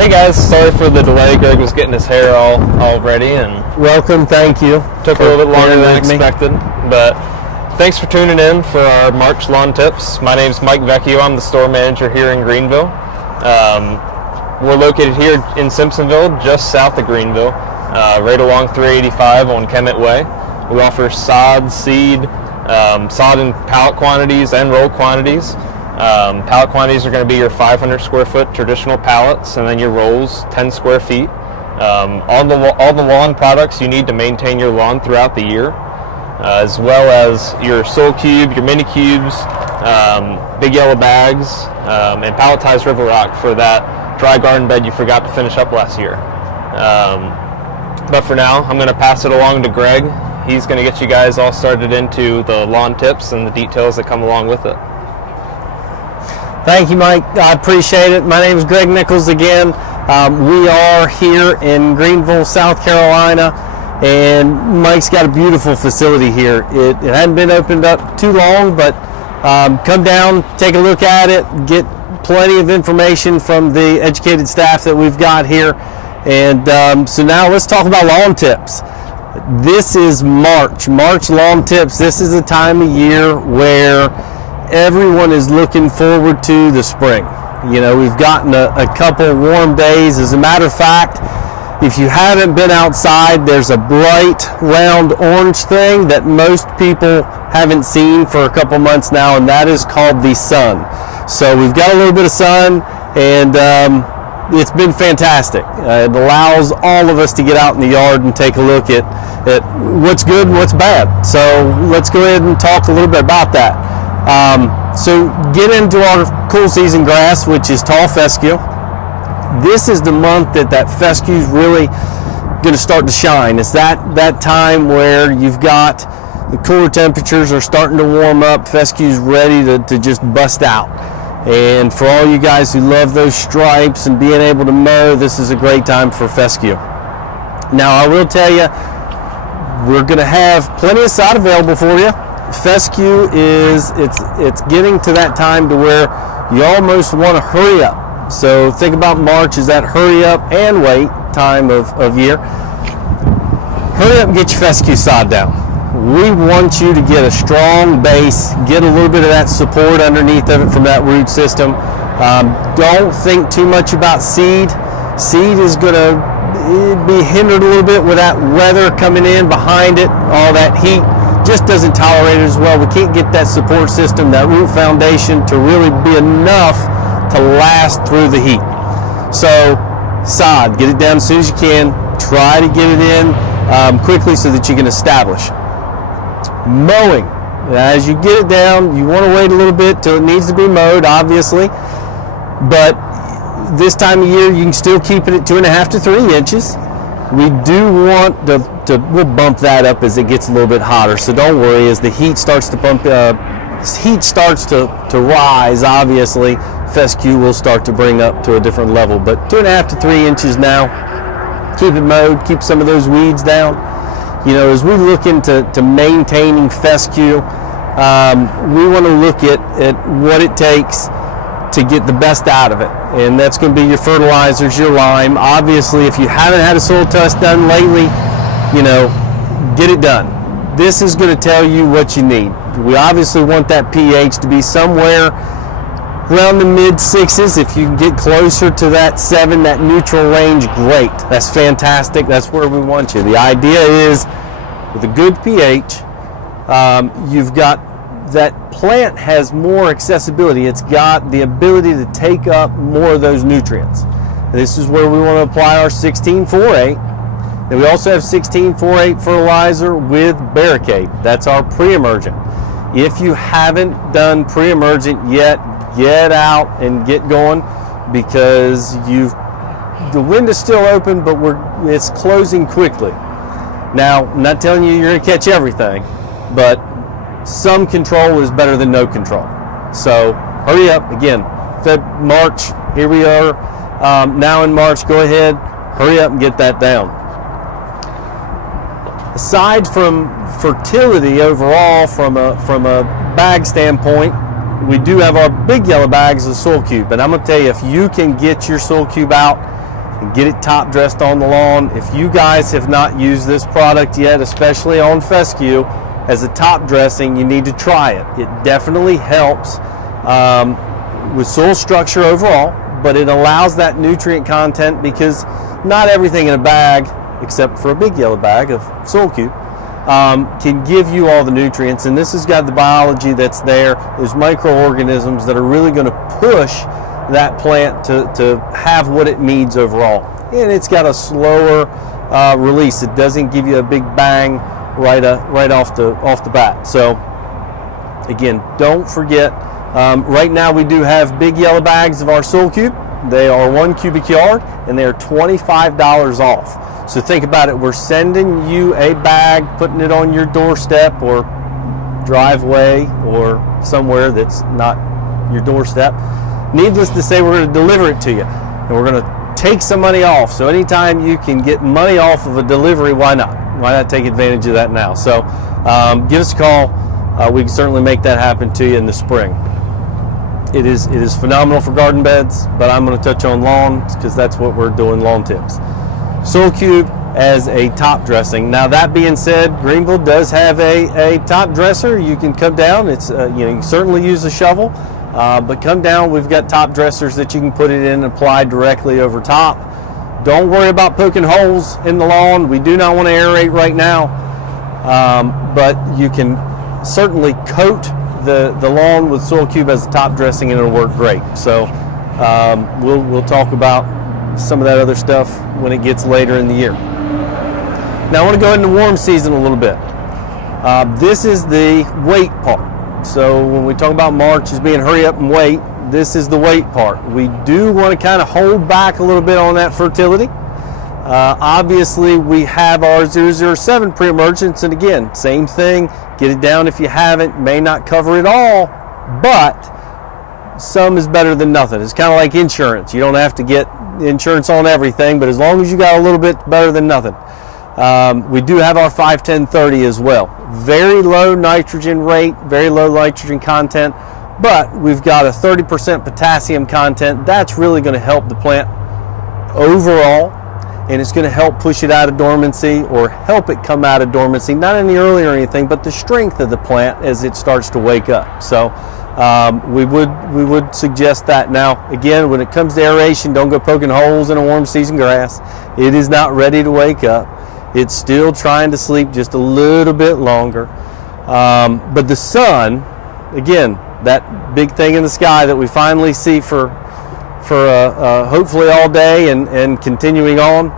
Hey guys, sorry for the delay. Greg was getting his hair all ready and welcome, thank you. Took a little bit longer than expected, but thanks for tuning in for our March lawn tips. My name's Mike Vecchio. I'm the store manager here in Greenville. We're located here in Simpsonville, just south of Greenville, right along 385 on Kemet Way. We offer sod, seed, sod in pallet quantities and roll quantities. Pallet quantities are going to be your 500 square foot traditional pallets, and then your rolls 10 square feet. All the lawn products you need to maintain your lawn throughout the year, as well as your Soul Cube, your mini cubes, big yellow bags, and palletized river rock for that dry garden bed you forgot to finish up last year. But for now, I'm going to pass it along to Greg. He's going to get you guys all started into the lawn tips and the details that come along with it. Thank you, Mike. I appreciate it. My name is Greg Nichols again. We are here in Greenville, South Carolina, and Mike's got a beautiful facility here. It hadn't been opened up too long, but come down, take a look at it, get plenty of information from the educated staff that we've got here. And so now let's talk about lawn tips. This is March lawn tips. This is a time of year where everyone is looking forward to the spring. You know, we've gotten a couple warm days. As a matter of fact, if you haven't been outside, there's a bright round orange thing that most people haven't seen for a couple months now, and that is called the sun. So we've got a little bit of sun, and it's been fantastic. It allows all of us to get out in the yard and take a look at what's good and what's bad. So let's go ahead and talk a little bit about that. So get into our cool season grass, which is tall fescue. This is the month that fescue is really going to start to shine. It's that time where you've got the cooler temperatures are starting to warm up. Fescue is ready to just bust out. And for all you guys who love those stripes and being able to mow, this is a great time for fescue. Now I will tell you, we're going to have plenty of sod available for you. Fescue it's getting to that time to where you almost want to hurry up. So think about March as that hurry up and wait time of year. Hurry up and get your fescue sod down. We want you to get a strong base, get a little bit of that support underneath of it from that root system. Don't think too much about seed. Seed is going to be hindered a little bit with that weather coming in behind it, all that heat just doesn't tolerate it as well. We can't get that support system, that root foundation to really be enough to last through the heat. So sod, get it down as soon as you can. Try to get it in quickly so that you can establish. Mowing. As you get it down, you want to wait a little bit till it needs to be mowed, obviously. But this time of year, you can still keep it at 2.5 to 3 inches. We do want we'll bump that up as it gets a little bit hotter. So don't worry, as the heat starts to rise, obviously, fescue will start to bring up to a different level. But 2.5 to 3 inches now. Keep it mowed, keep some of those weeds down. You know, as we look into maintaining fescue, we want to look at what it takes to get the best out of it. And that's going to be your fertilizers, your lime. Obviously, if you haven't had a soil test done lately, you know, get it done. This is going to tell you what you need. We obviously want that pH to be somewhere around the mid-6s. If you can get closer to that 7, that neutral range, great. That's fantastic. That's where we want you. The idea is, with a good pH, you've got that plant has more accessibility. It's got the ability to take up more of those nutrients. This is where we want to apply our 16-4-8. And we also have 16-4-8 fertilizer with Barricade. That's our Pre-Emergent. If you haven't done Pre-Emergent yet, get out and get going, because the window is still open, but it's closing quickly. Now, I'm not telling you you're going to catch everything, but some control is better than no control. So hurry up. Again, March, here we are now in March. Go ahead, hurry up and get that down. Aside from fertility overall, from a bag standpoint, we do have our big yellow bags of Soul Cube. And I'm going to tell you, if you can get your Soul Cube out and get it top dressed on the lawn. If you guys have not used this product yet, especially on fescue as a top dressing, you need to try it. It definitely helps with soil structure overall, but it allows that nutrient content, because not everything in a bag, except for a big yellow bag of soil cube, can give you all the nutrients. And this has got the biology that's there. There's microorganisms that are really going to push that plant to have what it needs overall. And it's got a slower release. It doesn't give you a big bang right off the bat. So again, don't forget, right now we do have big yellow bags of our soil cube. They are 1 cubic yard and they are $25 off. So think about it. We're sending you a bag, putting it on your doorstep or driveway or somewhere that's not your doorstep. Needless to say, we're going to deliver it to you, and we're going to take some money off. So anytime you can get money off of a delivery, why not? Why not take advantage of that now? So give us a call. We can certainly make that happen to you in the spring. It is phenomenal for garden beds, but I'm going to touch on lawns because that's what we're doing, lawn tips. Soil cube as a top dressing. Now that being said, Greenville does have a top dresser. You can come down. It's you can certainly use a shovel. But come down, we've got top dressers that you can put it in and apply directly over top. Don't worry about poking holes in the lawn. We do not want to aerate right now, but you can certainly coat the lawn with soil cube as a top dressing and it'll work great. So we'll talk about some of that other stuff when it gets later in the year. Now I want to go into warm season a little bit. This is the wait part. So when we talk about March as being hurry up and wait, this is the wait part. We do want to kind of hold back a little bit on that fertility. Obviously we have our 007 pre-emergence, and again, same thing, get it down if you haven't. May not cover it all, but some is better than nothing. It's kind of like insurance. You don't have to get insurance on everything, but as long as you got a little bit, better than nothing. We do have our 5-10-30 as well. Very low nitrogen rate, very low nitrogen content, but we've got a 30% potassium content. That's really going to help the plant overall, and it's going to help push it out of dormancy or help it come out of dormancy, not any earlier or anything, but the strength of the plant as it starts to wake up. So we would suggest that. Now again, when it comes to aeration, don't go poking holes in a warm season grass. It is not ready to wake up. It's still trying to sleep just a little bit longer. But the sun, again, that big thing in the sky that we finally see for hopefully all day and continuing on,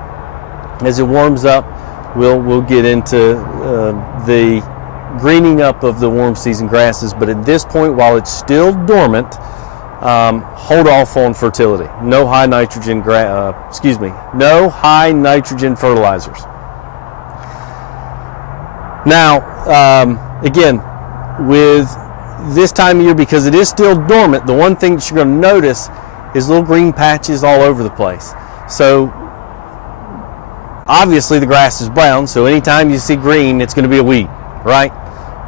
as it warms up, we'll get into the greening up of the warm season grasses. But at this point, while it's still dormant, hold off on fertility. No high nitrogen no high nitrogen fertilizers. Now, again, with this time of year, because it is still dormant, the one thing that you're going to notice is little green patches all over the place. So obviously the grass is brown, so anytime you see green, it's going to be a weed, right?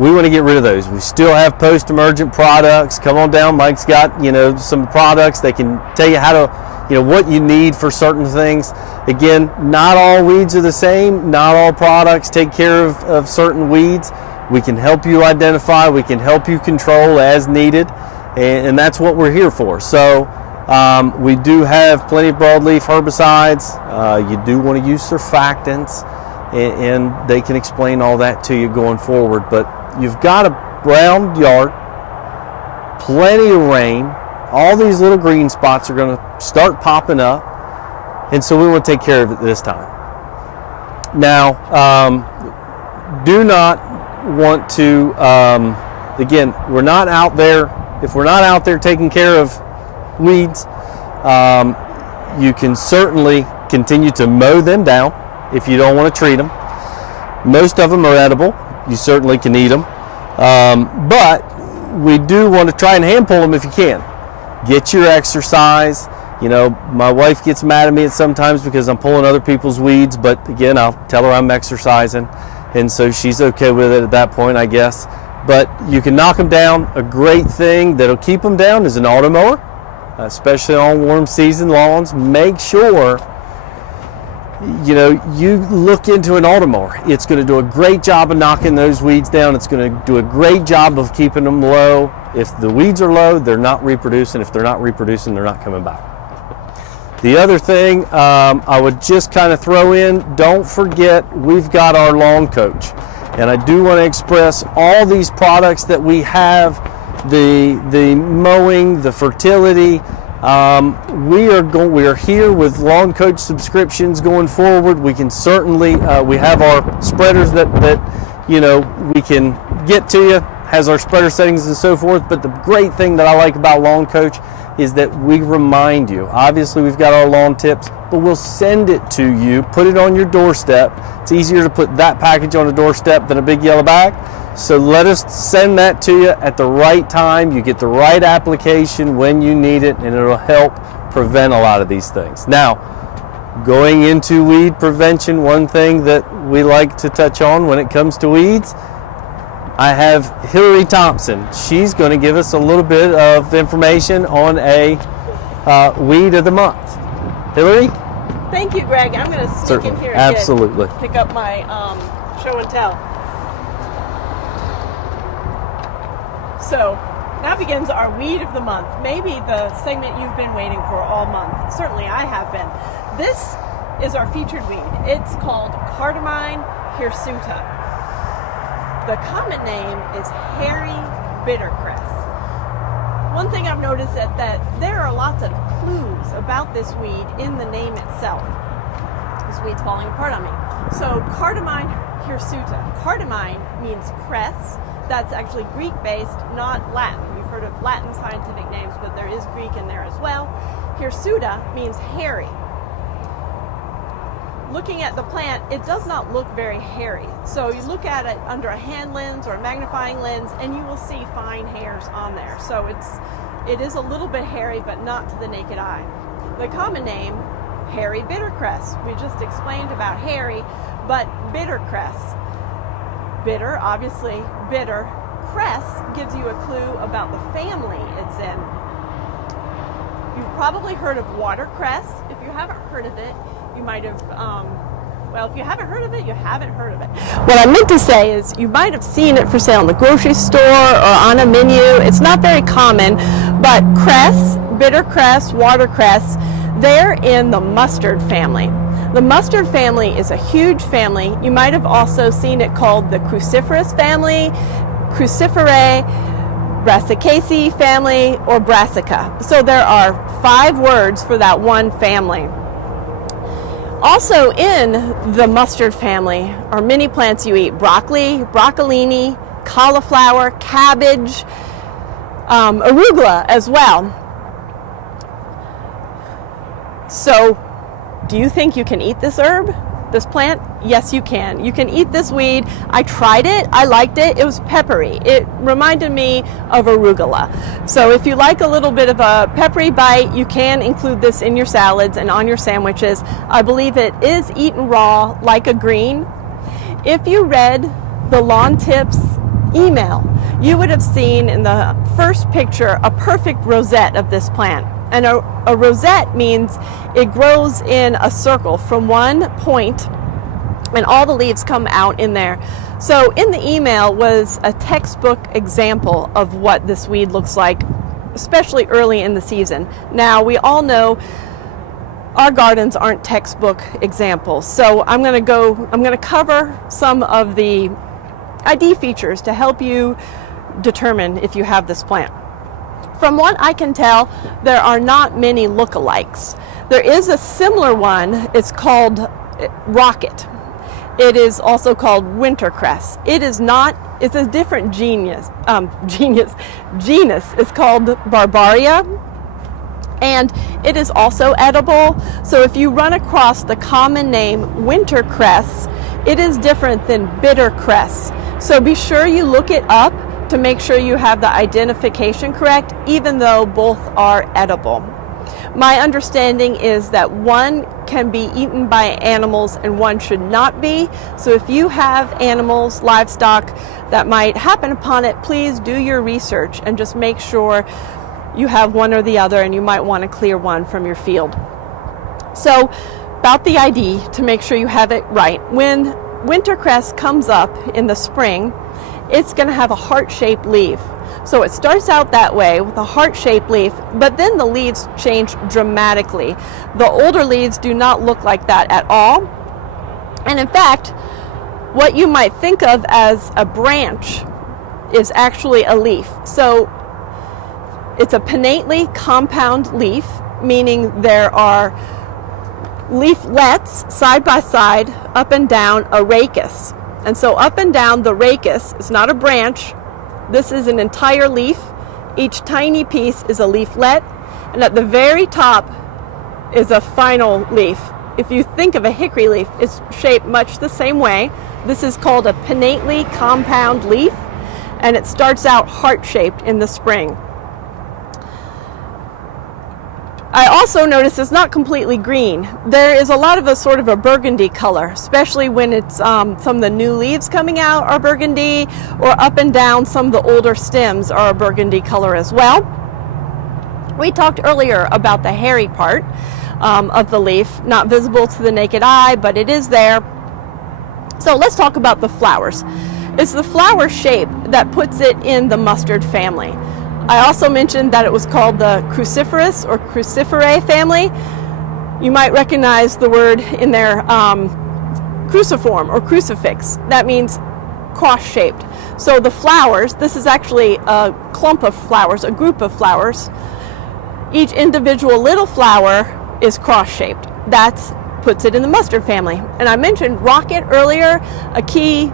We want to get rid of those. We still have post-emergent products. Come on down. Mike's got, some products. They can tell you how to, what you need for certain things. Again, not all weeds are the same. Not all products take care of certain weeds. We can help you identify. We can help you control as needed, and that's what we're here for. So we do have plenty of broadleaf herbicides. You do want to use surfactants, and they can explain all that to you going forward. But you've got a brown yard, plenty of rain. All these little green spots are going to start popping up, and so we want to take care of it this time. Now, do not want to, again, we're not out there, if we're not out there taking care of weeds, you can certainly continue to mow them down if you don't want to treat them. Most of them are edible. You certainly can eat them. But we do want to try and hand pull them if you can. Get your exercise. My wife gets mad at me sometimes because I'm pulling other people's weeds, but again, I'll tell her I'm exercising, and so she's okay with it at that point, I guess. But you can knock them down. A great thing that'll keep them down is an automower, especially on warm season lawns. Make sure you know, you look into an Aldermower. It's going to do a great job of knocking those weeds down. It's going to do a great job of keeping them low. If the weeds are low, they're not reproducing. If they're not reproducing, they're not coming back. The other thing I would just kind of throw in, don't forget we've got our lawn coach. And I do want to express all these products that we have, the Mowing, the Fertility. We are here with lawn coach subscriptions going forward. We can certainly, we have our spreaders that you know, we can get to you, has our spreader settings and so forth. But the great thing that I like about lawn coach is that we remind you. Obviously we've got our lawn tips, but we'll send it to you, put it on your doorstep. It's easier to put that package on a doorstep than a big yellow bag. So let us send that to you at the right time. You get the right application when you need it, and it'll help prevent a lot of these things. Now, going into weed prevention, one thing that we like to touch on when it comes to weeds, I have Hillary Thompson. She's going to give us a little bit of information on a weed of the month. Hillary? Thank you, Greg. I'm going to sneak in here Absolutely. and pick up my show and tell. So now begins our weed of the month. Maybe the segment you've been waiting for all month. Certainly I have been. This is our featured weed. It's called Cardamine hirsuta. The common name is hairy bittercress. One thing I've noticed is that there are lots of clues about this weed in the name itself. This weed's falling apart on me. So Cardamine hirsuta. Cardamine means cress. That's actually Greek-based, not Latin. You've heard of Latin scientific names, but there is Greek in there as well. Hirsuta means hairy. Looking at the plant, it does not look very hairy. So you look at it under a hand lens or a magnifying lens, and you will see fine hairs on there. So it is a little bit hairy, but not to the naked eye. The common name, hairy bittercress. We just explained about hairy, but bittercress. Bitter, obviously bitter. Cress gives you a clue about the family it's in. You've probably heard of watercress. If you haven't heard of it, you might have, well, if you haven't heard of it, you haven't heard of it. What I meant to say is you might have seen it for sale in the grocery store or on a menu. It's not very common, but cress, bittercress, watercress, they're in the mustard family. The mustard family is a huge family. You might have also seen it called the cruciferous family, cruciferae, Brassicaceae family, or Brassica. So there are 5 words for that one family. Also in the mustard family are many plants you eat: broccoli, broccolini, cauliflower, cabbage, arugula as well. So, do you think you can eat this herb, this plant? Yes, you can. You can eat this weed. I tried it. I liked it. It was peppery. It reminded me of arugula. So if you like a little bit of a peppery bite, you can include this in your salads and on your sandwiches. I believe it is eaten raw like a green. If you read the Lawn Tips email, you would have seen in the first picture a perfect rosette of this plant. And a rosette means it grows in a circle from one point, and all the leaves come out in there. So in the email was a textbook example of what this weed looks like, especially early in the season. Now, we all know our gardens aren't textbook examples. So I'm going to cover some of the ID features to help you determine if you have this plant. From what I can tell, there are not many lookalikes. There is a similar one. It's called Rocket. It is also called Wintercress. It's a different genus. It's called Barbaria, and it is edible. edible. So if you run across the common name Wintercress, it is different than Bittercress. So be sure you look it up to make sure you have the identification correct, even though both are edible. My understanding is that one can be eaten by animals and one should not be. So if you have animals, livestock that might happen upon it, please do your research and just make sure you have one or the other, and you might want to clear one from your field. So about the ID to make sure you have it right. When wintercress comes up in the spring, it's going to have a heart-shaped leaf. So it starts out that way with a heart-shaped leaf, but then the leaves change dramatically. The older leaves do not look like that at all. And in fact, what you might think of as a branch is actually a leaf. So it's a pinnately compound leaf, meaning there are leaflets side by side, up and down a rachis. And so up and down the rachis is not a branch. This is an entire leaf. Each tiny piece is a leaflet, and at the very top is a final leaf. If you think of a hickory leaf, it's shaped much the same way. This is called a pinnately compound leaf, and it starts out heart-shaped in the spring. I also notice it's not completely green. There is a lot of a sort of a burgundy color, especially when it's some of the new leaves coming out are burgundy, or up and down some of the older stems are a burgundy color as well. We talked earlier about the hairy part of the leaf, not visible to the naked eye, but it is there. So let's talk about the flowers. It's the flower shape that puts it in the mustard family. I also mentioned that it was called the cruciferous or cruciferae family. You might recognize the word in there, cruciform or crucifix. That means cross-shaped. So the flowers, this is actually a clump of flowers, a group of flowers. Each individual little flower is cross-shaped. That puts it in the mustard family. And I mentioned rocket earlier. A key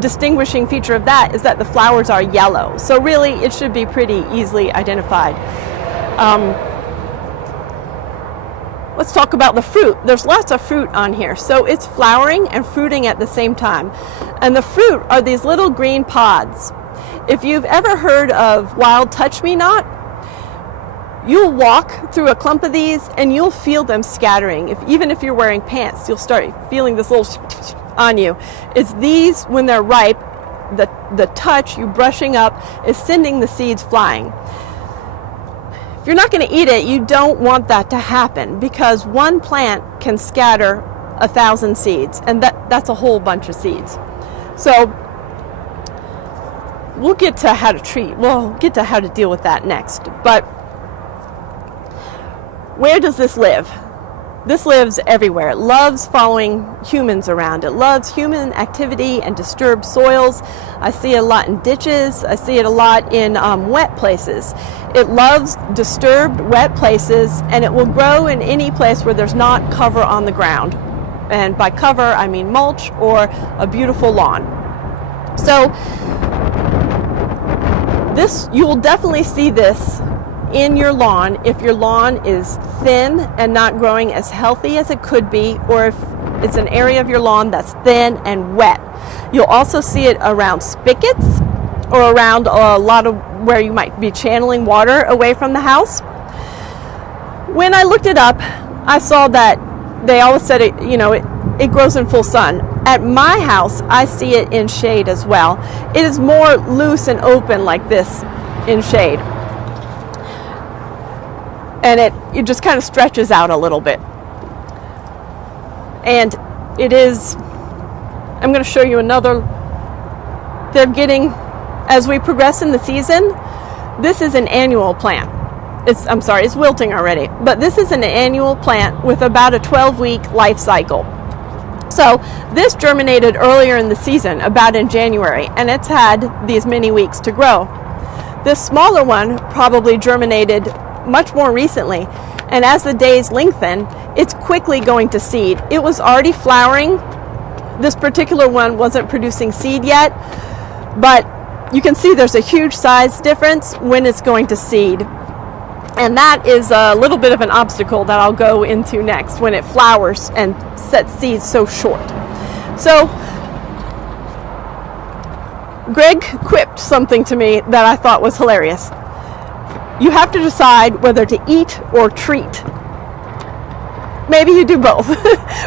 distinguishing feature of that is that the flowers are yellow. So really it should be pretty easily identified. Let's talk about the fruit. There's lots of fruit on here. So it's flowering and fruiting at the same time. And the fruit are these little green pods. If you've ever heard of wild touch-me-not, you'll walk through a clump of these and you'll feel them scattering. Even if you're wearing pants, you'll start feeling this little on you. It's these, when they're ripe, the touch, you brushing up, is sending the seeds flying. If you're not going to eat it, you don't want that to happen, because one plant can scatter 1,000 seeds, and that's a whole bunch of seeds. So we'll get to how to deal with that next. But where does this live? This lives everywhere. It loves following humans around. It loves human activity and disturbed soils. I see it a lot in ditches. I see it a lot in wet places. It loves disturbed, wet places, and it will grow in any place where there's not cover on the ground. And by cover, I mean mulch or a beautiful lawn. So this, you will definitely see this in your lawn if your lawn is thin and not growing as healthy as it could be, or if it's an area of your lawn that's thin and wet. You'll also see it around spigots or around a lot of where you might be channeling water away from the house. When I looked it up, I saw that they always said it grows in full sun. At my house, I see it in shade as well. It is more loose and open like this in shade. And it just kind of stretches out a little bit. And it is, I'm going to show you another, they're getting, as we progress in the season, this is an annual plant. It's wilting already, but this is an annual plant with about a 12-week life cycle. So this germinated earlier in the season, about in January, and it's had these many weeks to grow. This smaller one probably germinated much more recently, and as the days lengthen, it's quickly going to seed. It was already flowering. This particular one wasn't producing seed yet, but you can see there's a huge size difference when it's going to seed. And that is a little bit of an obstacle that I'll go into next when it flowers and sets seeds so short. So Greg quipped something to me that I thought was hilarious. You have to decide whether to eat or treat. Maybe you do both.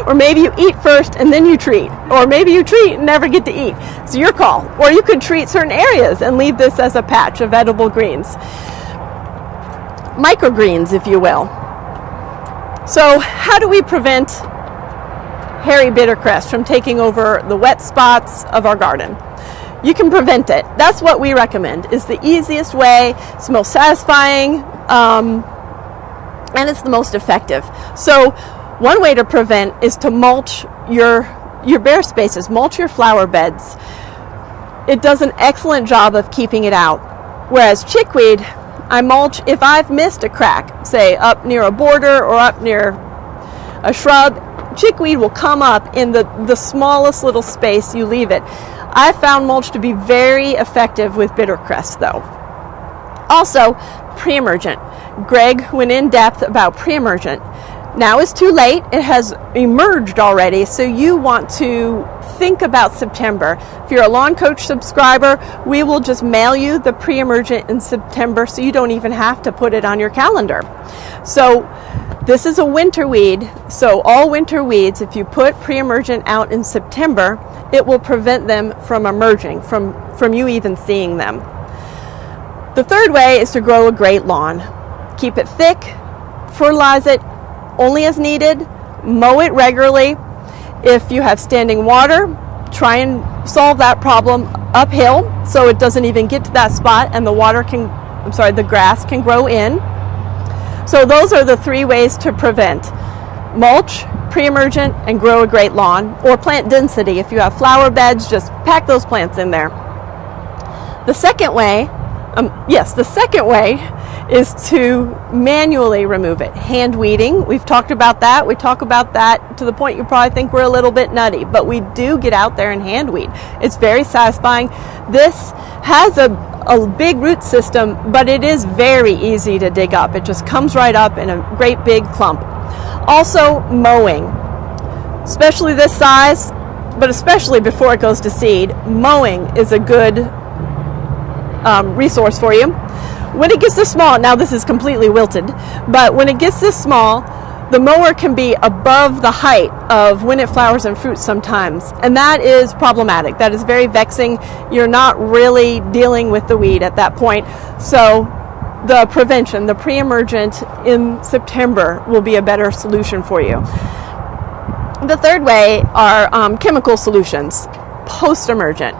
Or maybe you eat first and then you treat. Or maybe you treat and never get to eat. It's your call. Or you could treat certain areas and leave this as a patch of edible greens. Microgreens, if you will. So how do we prevent hairy bittercress from taking over the wet spots of our garden. You can prevent it. That's what we recommend. Is the easiest way, it's the most satisfying, and it's the most effective. So one way to prevent is to mulch your bare spaces, mulch your flower beds. It does an excellent job of keeping it out. Whereas chickweed, I mulch if I've missed a crack, say up near a border or up near a shrub. Chickweed will come up in the smallest little space you leave it. I found mulch to be very effective with bittercress though. Also, pre-emergent. Greg went in depth about pre-emergent. Now is too late. It has emerged already, so you want to think about September. If you're a Lawn Coach subscriber, we will just mail you the pre-emergent in September, so you don't even have to put it on your calendar. So this is a winter weed, so all winter weeds, if you put pre-emergent out in September, it will prevent them from emerging, from you even seeing them. The third way is to grow a great lawn. Keep it thick, fertilize it only as needed, mow it regularly. If you have standing water, try and solve that problem uphill so it doesn't even get to that spot and the grass can grow in. So those are the three ways to prevent: mulch, pre-emergent, and grow a great lawn. Or plant density. If you have flower beds, just pack those plants in there. The second way is to manually remove it. Hand weeding, we've talked about that. We talk about that to the point you probably think we're a little bit nutty, but we do get out there and hand weed. It's very satisfying. This has a big root system, but it is very easy to dig up. It just comes right up in a great big clump. Also, mowing, especially this size, but especially before it goes to seed. Mowing is a good resource for you. When it gets this small, now this is completely wilted, but when it gets this small, the mower can be above the height of when it flowers and fruits sometimes, and that is problematic. That is very vexing. You're not really dealing with the weed at that point. So the prevention, the pre-emergent in September will be a better solution for you. The third way are chemical solutions, post-emergent.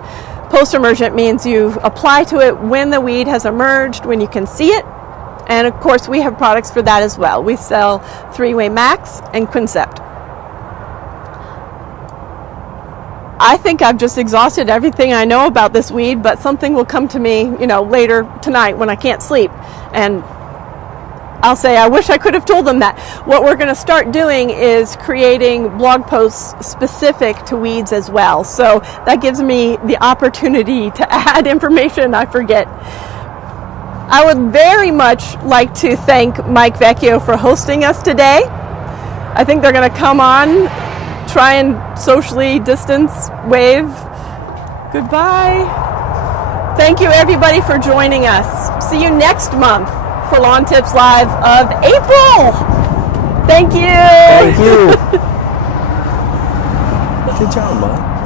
Post-emergent means you apply to it when the weed has emerged, when you can see it. And of course, we have products for that as well. We sell 3-Way Max and Quincept. I think I've just exhausted everything I know about this weed, but something will come to me, later tonight when I can't sleep. And I'll say, I wish I could have told them that. What we're going to start doing is creating blog posts specific to weeds as well. So that gives me the opportunity to add information I forget. I would very much like to thank Mike Vecchio for hosting us today. I think they're going to come on, try and socially distance, wave. Goodbye. Thank you everybody for joining us. See you next month for Lawn Tips Live of April. Thank you. Thank you. Good job, Mom.